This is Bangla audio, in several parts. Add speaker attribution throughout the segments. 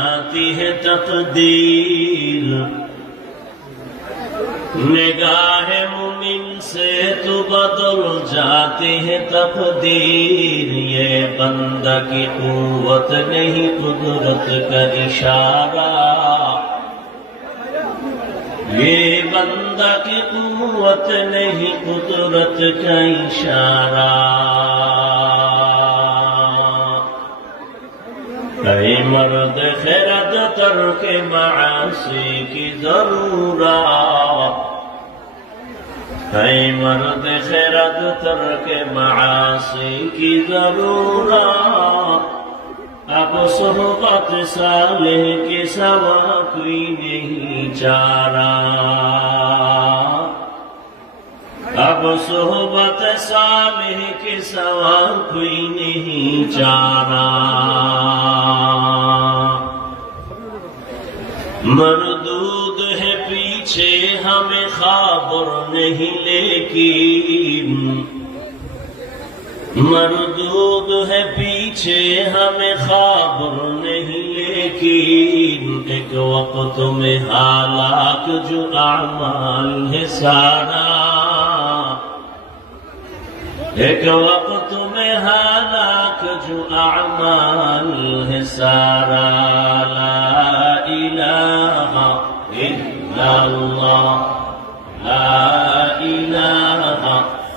Speaker 1: आती है तकदीर निगाह मुमिन से तो बदल जाती है तकदीर ये बंदा की कुवत नहीं कुदरत का इशारा ये बंदा की कुवत नहीं कुदरत का इशारा ای مرد خیرت ترک معاصی کی ضرورت ای مرد خیرت ترک معاصی کی ضرورت اب صحبت صالح کے سوا کوئی نہیں چارا اب صحبت صالح کے سوا کوئی نہیں چارا مردود ہے پیچھے ہمیں خابر نہیں لیکن مردود ہے پیچھے ہمیں خابر نہیں لیکن ایک وقت میں حالات جو اعمال ہے سارا ایک وقت میں حالات جو اعمال ہے سارا لائے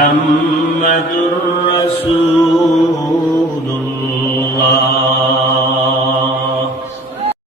Speaker 1: محمد رسول